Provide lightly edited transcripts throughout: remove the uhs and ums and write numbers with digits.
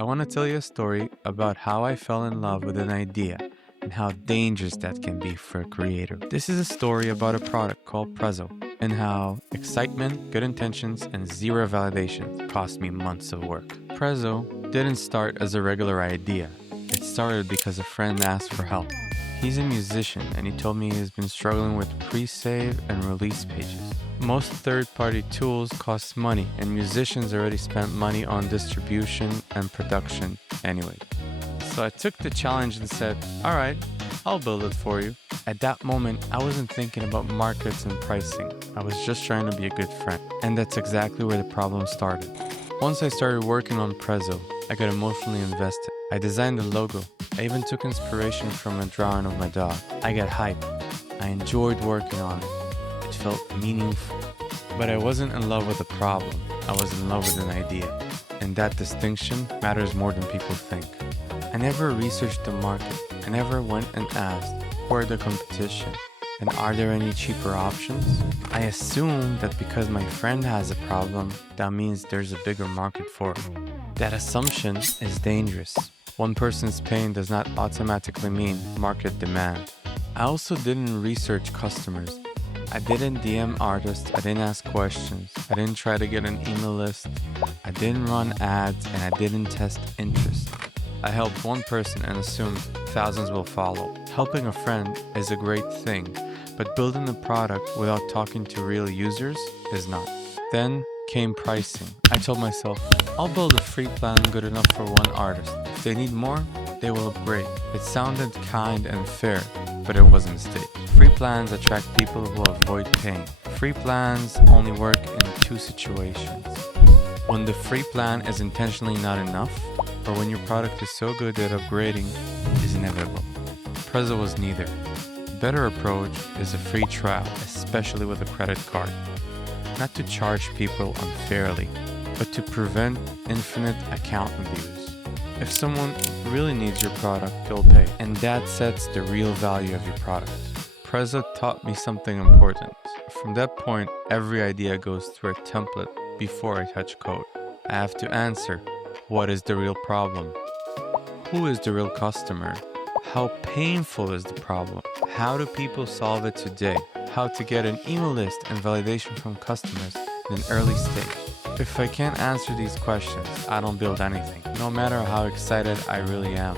I want to tell you a story about how I fell in love with an idea and how dangerous that can be for a creator. This is a story about a product called Prezo and how excitement, good intentions, and zero validation cost me months of work. Prezo didn't start as a regular idea. It started because a friend asked for help. He's a musician and he told me he's been struggling with pre-save and release pages. Most third-party tools cost money and musicians already spent money on distribution and production anyway. So I took the challenge and said, alright, I'll build it for you. At that moment, I wasn't thinking about markets and pricing. I was just trying to be a good friend. And that's exactly where the problem started. Once I started working on Prezo, I got emotionally invested. I designed the logo. I even took inspiration from a drawing of my dog. I got hyped. I enjoyed working on it. It felt meaningful. But I wasn't in love with the problem. I was in love with an idea. And that distinction matters more than people think. I never researched the market. I never went and asked, where are the competition? And are there any cheaper options? I assumed that because my friend has a problem, that means there's a bigger market for it. That assumption is dangerous. One person's pain does not automatically mean market demand. I also didn't research customers. I didn't DM artists, I didn't ask questions, I didn't try to get an email list, I didn't run ads, and I didn't test interest. I helped one person and assumed thousands will follow. Helping a friend is a great thing, but building a product without talking to real users is not. Then came pricing. I told myself, I'll build a free plan good enough for one artist. If they need more, they will upgrade. It sounded kind and fair, but it was a mistake. Free plans attract people who avoid paying. Free plans only work in two situations. When the free plan is intentionally not enough, or when your product is so good that upgrading is inevitable. Prezo was neither. A better approach is a free trial, especially with a credit card. Not to charge people unfairly, but to prevent infinite account abuse. If someone really needs your product, they'll pay, and that sets the real value of your product. Prezo taught me something important. From that point, every idea goes through a template before I touch code. I have to answer, what is the real problem? Who is the real customer? How painful is the problem? How do people solve it today? How to get an email list and validation from customers in an early stage. If I can't answer these questions, I don't build anything, no matter how excited I really am.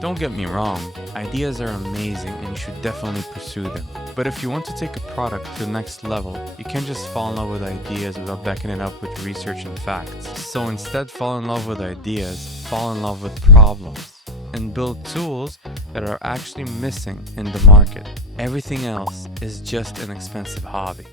Don't get me wrong, ideas are amazing and you should definitely pursue them. But if you want to take a product to the next level, you can't just fall in love with ideas without backing it up with research and facts. So instead, fall in love with ideas, fall in love with problems, and build tools that are actually missing in the market. Everything else is just an expensive hobby.